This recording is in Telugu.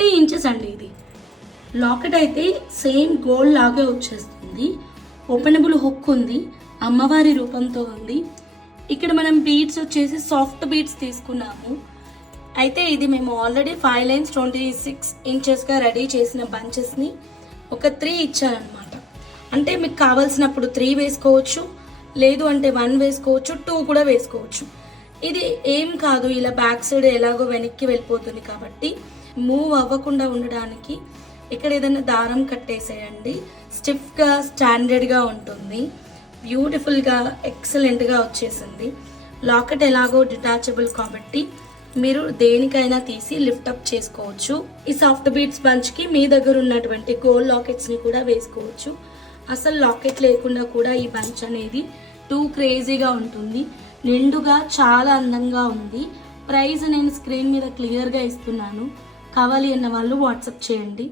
30 ఇంచెస్ అండి ఇది. లాకెట్ అయితే సేమ్ గోల్డ్ లాగే వచ్చేస్తుంది. ఓపెనబుల్ హుక్ ఉంది, అమ్మవారి రూపంతో ఉంది. ఇక్కడ మనం బీడ్స్ వచ్చేసి సాఫ్ట్ బీడ్స్ తీసుకున్నాము. అయితే ఇది మేము ఆల్రెడీ 5 లైన్స్ 26 ఇంచెస్గా రెడీ చేసిన బంచెస్ని ఒక 3 ఇచ్చారనమాట. అంటే మీకు కావాల్సినప్పుడు 3 వేసుకోవచ్చు, లేదు అంటే 1 వేసుకోవచ్చు, 2 కూడా వేసుకోవచ్చు. ఇది ఏం కాదు, ఇలా బ్యాక్ సైడ్ ఎలాగో వెనక్కి వెళ్ళిపోతుంది కాబట్టి మూవ్ అవ్వకుండా ఉండడానికి ఇక్కడ ఏదైనా దారం కట్టేసేయండి. స్టిఫ్గా స్టాండర్డ్గా ఉంటుంది, బ్యూటిఫుల్గా ఎక్సలెంట్గా వచ్చేసింది. లాకెట్ ఎలాగో డిటాచబుల్ కాబట్టి మీరు దేనికైనా తీసి లిఫ్టప్ చేసుకోవచ్చు. ఈ సాఫ్ట్ బీడ్స్ బంచ్కి మీ దగ్గర ఉన్నటువంటి గోల్డ్ లాకెట్స్ని కూడా వేసుకోవచ్చు. అసలు లాకెట్ లేకుండా కూడా ఈ బంచ్ అనేది టూ క్రేజీగా ఉంటుంది. నిండుగా చాలా అందంగా ఉంది. ప్రైస్ నేను స్క్రీన్ మీద క్లియర్గా ఇస్తున్నాను, కావాలి అన్న వాళ్ళు వాట్సాప్ చేయండి.